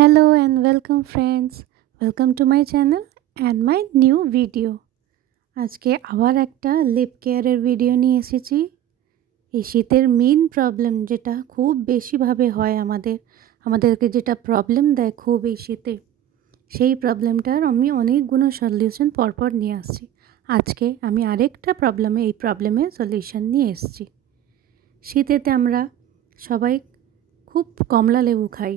Hello and welcome friends. Welcome to my channel and my new video. আজকে আবার একটা lip কেয়ারের video নিয়ে এসেছি। এই শীতের মেইন প্রবলেম যেটা খুব বেশিভাবে হয় আমাদেরকে যেটা প্রবলেম দেয় খুব এই শীতে, সেই প্রবলেমটার আমি অনেকগুলো সলিউশন পরপর নিয়ে আসছি। আজকে আমি আরেকটা প্রবলেমের সলিউশন নিয়ে এসেছি। শীতেতে আমরা সবাই খুব কমলা লেবু খাই।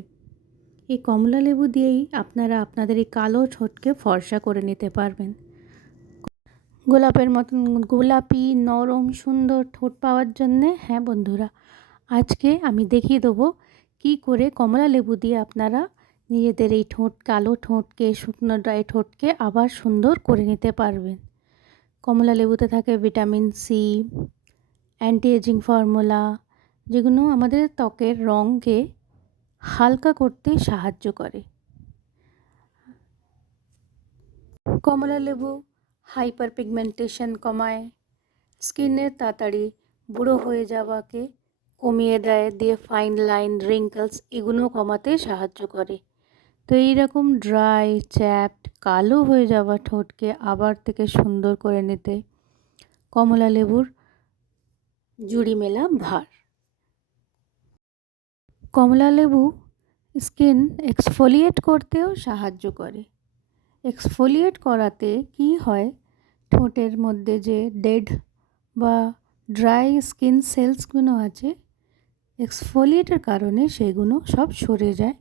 এই কমলা লেবু দিয়েই আপনারা আপনাদের এই কালো ঠোঁটকে ফর্সা করে নিতে পারবেন। গোলাপের মতন গোলাপি নরম সুন্দর ঠোঁট পাওয়ার জন্যে বন্ধুরা, আজকে আমি দেখিয়ে দেবো কী করে কমলা লেবু দিয়ে আপনারা নিজেদের এই কালো ঠোঁটকে শুকনো ড্রাই ঠোঁটকে আবার সুন্দর করে নিতে পারবেন। কমলা লেবুতে থাকে vitamin C, anti ageing formula, যেগুলো আমাদের ত্বকের রঙকে হালকা করতে সাহায্য করে। কমলা লেবু হাইপার পিগমেন্টেশন কমায়, স্কিনের তাড়াতাড়ি বুড়ো হয়ে যাওয়াকে কমিয়ে দেয়, দিয়ে ফাইন লাইন রিঙ্কলস এগুলো কমাতে সাহায্য করে। তো এইরকম ড্রাই চ্যাপড কালো হয়ে যাওয়া ঠোঁটকে আবার থেকে সুন্দর করে নিতে কমলা লেবুর জুড়ি মেলা ভার। কমলা লেবু স্কিন এক্সফোলিয়েট করতেও সাহায্য করে। এক্সফোলিয়েট করাতে কি হয়, ঠোঁটের মধ্যে যে ডেড বা ড্রাই স্কিন সেলসগুলো আছে, এক্সফোলিয়েটের কারণে সেগুলো সব সরে যায়,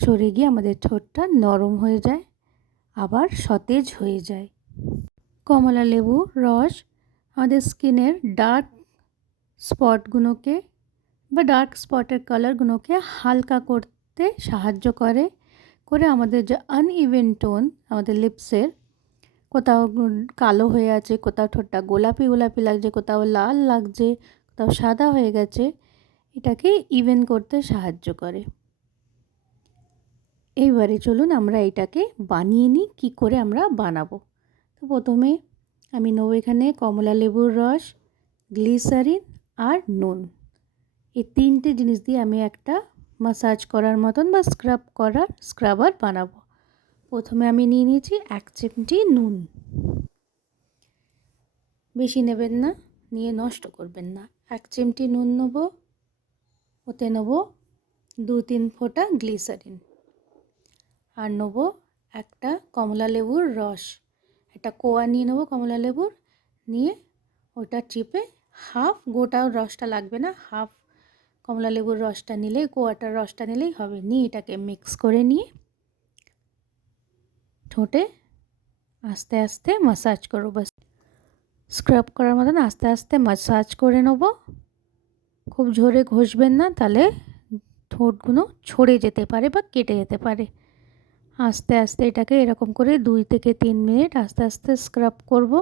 সরে গিয়ে আমাদের ঠোঁটটা নরম হয়ে যায়, আবার সতেজ হয়ে যায়। কমলা লেবুর রস আমাদের স্কিনের ডার্ক স্পটগুলোকে বা ডার্ক স্পটের কালারগুলোকে হালকা করতে সাহায্য করে আমাদের যে আনইভেন টোন আমাদের লিপসের, কোথাও কালো হয়ে আছে, কোথাও ঠোঁটটা গোলাপি গোলাপি লাগছে, কোথাও লাল লাগছে, কোথাও সাদা হয়ে গেছে, এটাকে ইভেন করতে সাহায্য করে। এইবারে চলুন আমরা এটাকে বানিয়ে নিই। কী করে আমরা বানাবো, তো প্রথমে আমি নেব এখানে কমলা লেবুর রস, গ্লিসারিন আর নুন। এই তিনটে জিনিস দিয়ে আমি একটা মাসাজ করার মতন বা স্ক্রাবার বানাবো। প্রথমে আমি নিয়ে নিয়েছি 1 চিমটি নুন। বেশি নেবেন না, নিয়ে নষ্ট করবেন না। 1 চিমটি নুন নেব, ওতে নেব 2-3 ফোঁটা গ্লিসারিন, আর নেব একটা কমলা লেবুর রস। একটা কোয়া নিয়ে নেব কমলা লেবুর, নিয়ে ওটা চিপে হাফ, গোটা রসটা লাগবে না, হাফ কমলা লেবুর রসটা নিলেই, কোয়াটার রসটা নিলেই হবে। নিয়ে এটাকে মিক্স করে নিয়ে ঠোঁটে আস্তে আস্তে মাসাজ করব, বাস স্ক্রাব করার মতন আস্তে আস্তে মাসাজ করে নেব। খুব জোরে ঘষবেন না, তাহলে ঠোঁটগুলো ছড়ে যেতে পারে বা কেটে যেতে পারে। আস্তে আস্তে এটাকে এরকম করে 2 থেকে 3 মিনিট আস্তে আস্তে স্ক্রাব করব,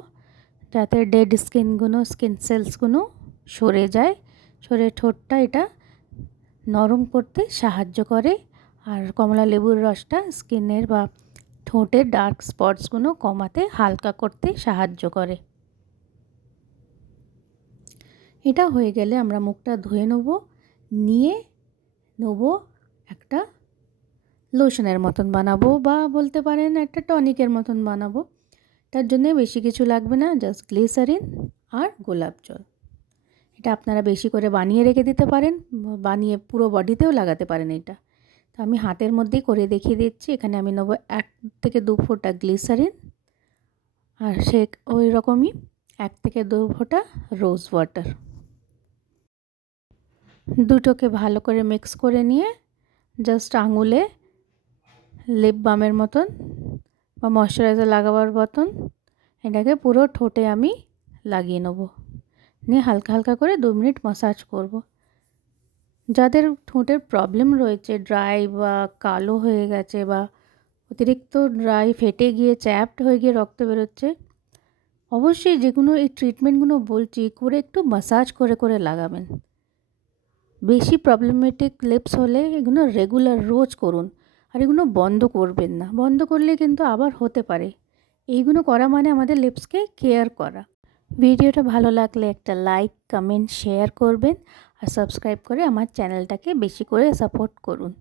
যাতে ডেড স্কিন সেলসগুলো সরে যায়, সরে ঠোঁটটা এটা নরম করতে সাহায্য করে। আর কমলা লেবুর রসটা স্কিনের বা ঠোঁটের ডার্ক স্পটসগুলো কমাতে, হালকা করতে সাহায্য করে। এটা হয়ে গেলে আমরা মুখটা ধুয়ে নেব, নিয়ে নেব একটা লোশনের মতন বানাবো, বা বলতে পারেন একটা টনিকের মতন বানাবো। তার জন্য বেশি কিছু লাগবে না, জাস্ট গ্লিসারিন আর গোলাপ জল। এটা আপনারা বেশি করে বানিয়ে রেখে দিতে পারেন, বানিয়ে পুরো বডিতেও লাগাতে পারেন। এটা তো আমি হাতের মধ্যেই করে দেখিয়ে দিচ্ছি। এখানে আমি নেব 1 থেকে 2 ফোঁটা গ্লিসারিন, আর ওই রকমই 1 থেকে 2 ফোঁটা রোজ ওয়াটার। দুটোকে ভালো করে মিক্স করে নিয়ে জাস্ট আঙুলে লিপ বামের মতন বা ময়শ্চারাইজার লাগাবার মতন এটাকে পুরো ঠোঁটে আমি লাগিয়ে নেব। নিয়ে হালকা হালকা করে 2 মিনিট মাসাজ করব। যাদের ঠোঁটের প্রবলেম রয়েছে, ড্রাই বা কালো হয়ে গেছে, বা অতিরিক্ত ড্রাই ফেটে গিয়ে চ্যাপড হয়ে গিয়ে রক্ত বেরোচ্ছে, অবশ্যই যেগুলো এই ট্রিটমেন্টগুলো বলছি করে একটু মাসাজ করে করে লাগাবেন। বেশি প্রবলেমেটিক লিপস হলে এগুলো রেগুলার রোজ করুন, আর এগুলো বন্ধ করবেন না। বন্ধ করলে কিন্তু আবার হতে পারে। এইগুলো করা মানে আমাদের লিপসকে কেয়ার করা। ভিডিওটা ভালো লাগলে একটা লাইক, কমেন্ট, শেয়ার করবেন, আর সাবস্ক্রাইব করে আমার চ্যানেলটাকে বেশি করে সাপোর্ট করুন।